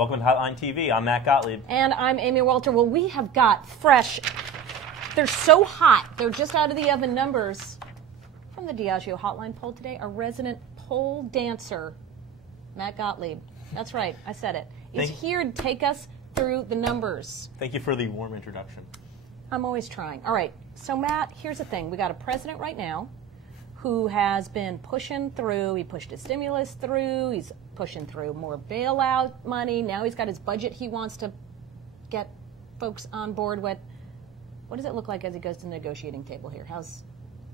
Welcome to Hotline TV. I'm Matt Gottlieb. And I'm Amy Walter. Well, we have got fresh, they're so hot, they're just out of the oven numbers from the Diageo Hotline poll today. Our resident pole dancer, Matt Gottlieb. That's right, I said it. Is here to take us through the numbers. Thank you for the warm introduction. I'm always trying. All right, so Matt, here's the thing. We got a president right now who has been pushing through. He pushed his stimulus through. He's pushing through more bailout money. Now he's got his budget he wants to get folks on board with. What does it look like as he goes to the negotiating table here? How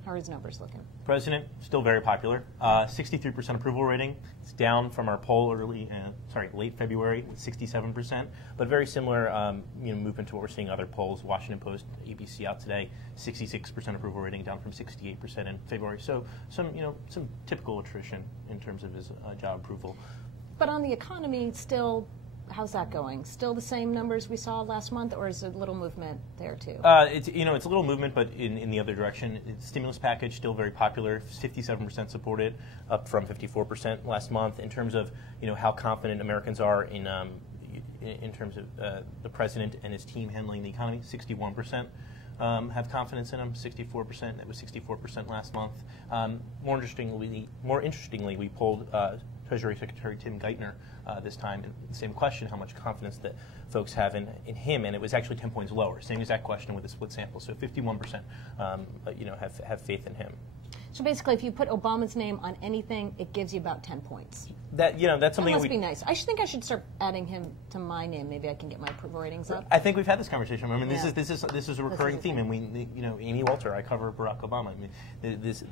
are his numbers looking? President, still very popular. 63% approval rating. It's down from our poll late February, 67%, but very similar movement to what we're seeing in other polls. Washington Post, ABC out today, 66% approval rating, down from 68% in February. So some typical attrition in terms of his job approval. But on the economy, still, how's that going? Still the same numbers we saw last month, or is there a little movement there too? It's a little movement, but in the other direction. Stimulus package still very popular. 57% supported, up from 54% last month. In terms of how confident Americans are in terms of the president and his team handling the economy, 61% have confidence in him. 64%. That was 64% last month. More interestingly, we polled Treasury Secretary Tim Geithner this time, and the same question, how much confidence that folks have in him, and it was actually 10 points lower. Same exact question with a split sample, so 51% have faith in him. So basically, if you put Obama's name on anything, it gives you about 10 points. That's something that must be nice. I think I should start adding him to my name. Maybe I can get my approval ratings up. I think we've had this conversation. I mean, this is a recurring theme, and Amy Walter, I cover Barack Obama. I mean, this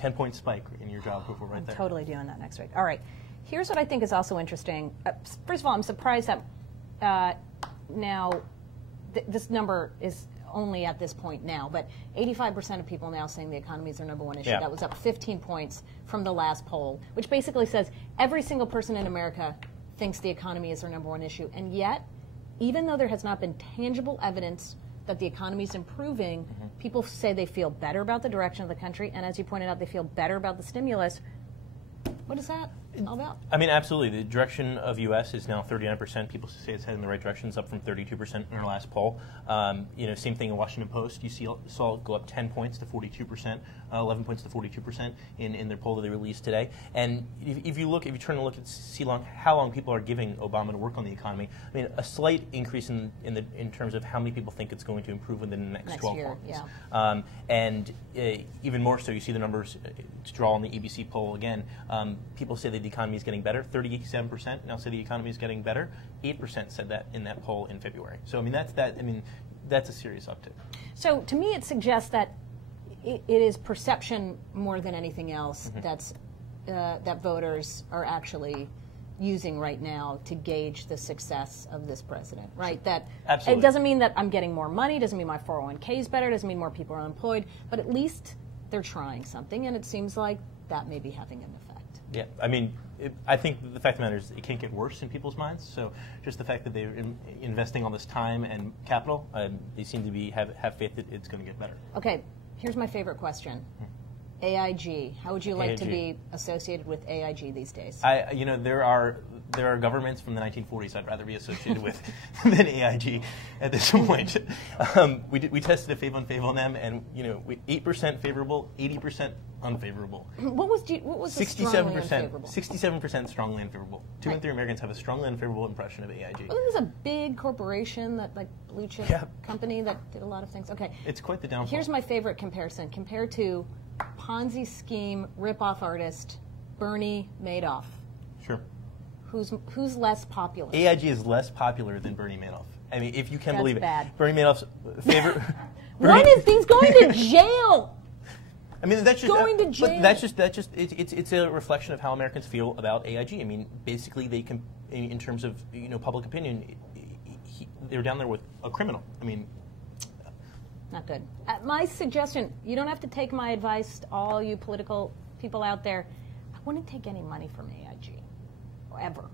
10-point spike in your job approval right there. I'm totally doing that next week. All right. Here's what I think is also interesting. First of all, I'm surprised that now this number is only at this point now, but 85% of people now saying the economy is their number one issue. Yeah. That was up 15 points from the last poll, which basically says every single person in America thinks the economy is their number one issue. And yet, even though there has not been tangible evidence that the economy is improving, people say they feel better about the direction of the country, and as you pointed out, they feel better about the stimulus. What is that all about? I mean, absolutely. The direction of U.S. is now 39%. People say it's heading in the right direction. It's up from 32% in our last poll. Same thing in Washington Post. You saw it go up 10 points to 42%, 11 points to 42% in their poll that they released today. And if you turn to look at how long people are giving Obama to work on the economy, I mean, a slight increase in terms of how many people think it's going to improve within the next 12 months. Yeah. And even more so, you see the numbers to draw on the ABC poll again. People say that the economy is getting better. 37% now say the economy is getting better. 8% said that in that poll in February. So I mean, that's a serious uptick. So to me, it suggests that it is perception more than anything else that voters are actually using right now to gauge the success of this president, right? That Absolutely. It doesn't mean that I'm getting more money, doesn't mean my 401k is better, doesn't mean more people are unemployed, but at least they're trying something, and it seems like that may be having an effect. Yeah, I mean, I think the fact of the matter is it can't get worse in people's minds. So just the fact that they're investing all this time and capital, they seem to have faith that it's going to get better. Okay, here's my favorite question. AIG. How would you like to be associated with AIG these days? There are governments from the 1940s I'd rather be associated with than AIG at this point. We tested a fav on them, and 8% favorable, 80% unfavorable. What was the strongly unfavorable? 67% strongly unfavorable. 2 in 3 Americans have a strongly unfavorable impression of AIG. Wasn't this a big corporation, that blue chip company that did a lot of things? Okay, it's quite the downfall. Here's my favorite comparison. Compared to Ponzi scheme rip-off artist Bernie Madoff. Sure. Who's less popular? AIG is less popular than Bernie Madoff. I mean, if you can believe it. Bad. Bernie Madoff's favorite. He's going to jail. I mean, that's just going to jail. But it's a reflection of how Americans feel about AIG. I mean, basically, they can, in terms of public opinion, they're down there with a criminal. I mean. Not good. My suggestion, you don't have to take my advice, all you political people out there. I wouldn't take any money from AIG, ever.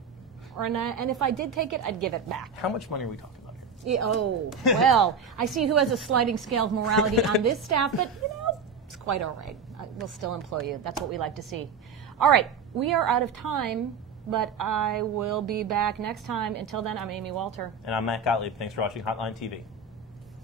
And if I did take it, I'd give it back. How much money are we talking about here? Yeah, oh, well, I see who has a sliding scale of morality on this staff, but, it's quite all right. We'll still employ you. That's what we like to see. All right, we are out of time. but I will be back next time. Until then, I'm Amy Walter. And I'm Matt Gottlieb. Thanks for watching Hotline TV.